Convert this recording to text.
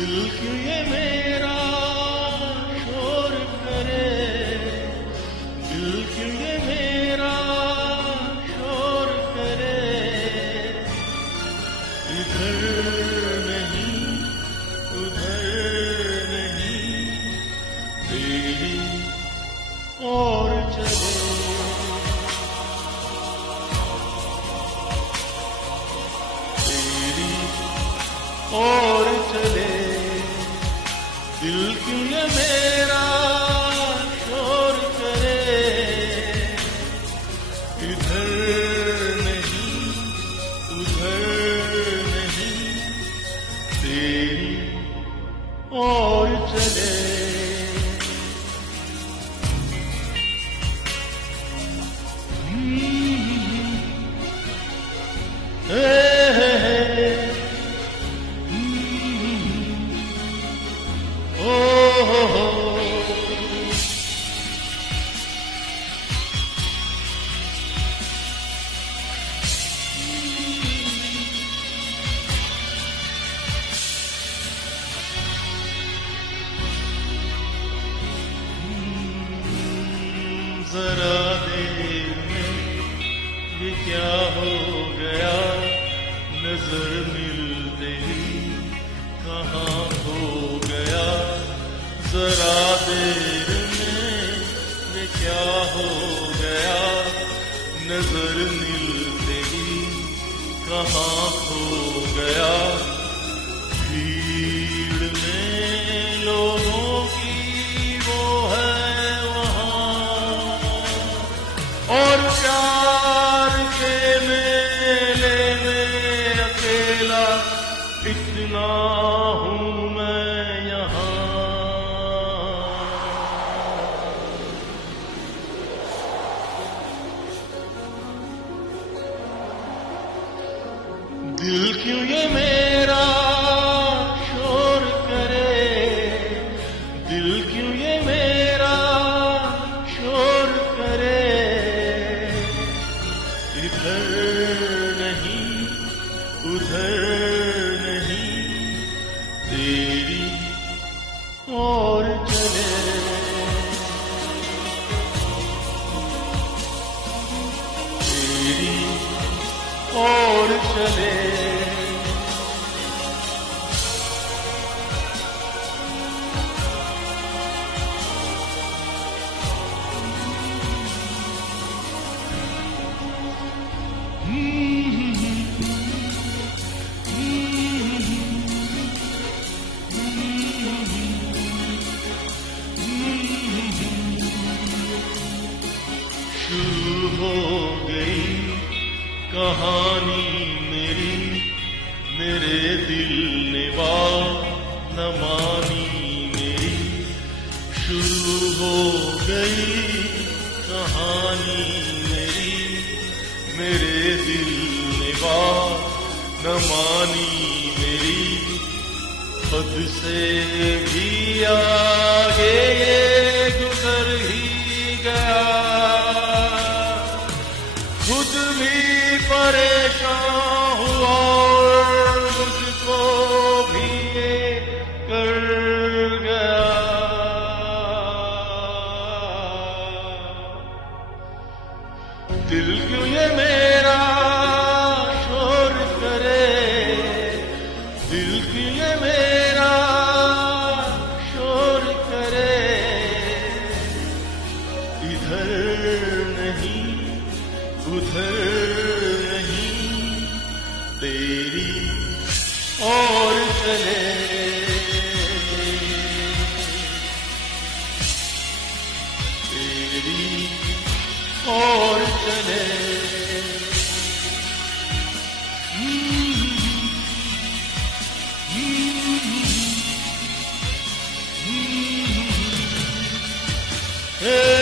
दिल क्यों ये मेरा शोर करे, दिल क्यों ये मेरा शोर करे, इधर नहीं उधर नहीं तेरी और चले, तेरी और चले, दिल क्यों ये मेरा शोर करे, इधर नहीं उधर नहीं तेरी और चले। जरा देर में ये क्या हो गया, नजर मिलते ही कहाँ हो गया, जरा देर में ये क्या हो गया, नजर मिलते ही कहाँ हो गया, भीड़ में लोगों की वो है और प्यार के मेले में अकेला इतना हूँ मैं यहाँ, दिल क्यों ये मेरा शोर करे, दिल क्यों ये मेरा शोर करे, इधर नहीं उधर नहीं तेरी और चले, तेरी और चले। शुरू हो गई कहानी मेरी, मेरे दिल ने बात न मानी मेरी, शुरू हो गई कहानी मेरी, मेरे दिल ने बात न मानी मेरी, खुद से भी आगे ये गुजर ही गया, खुद भी परेशान हुआ और मुझको भी ये कर गया, दिल क्यों ये मेरा शोर करे, दिल क्यों ये मेरा शोर करे, इधर नहीं उधर नहीं तेरी और चले, तेरी और चले। Hey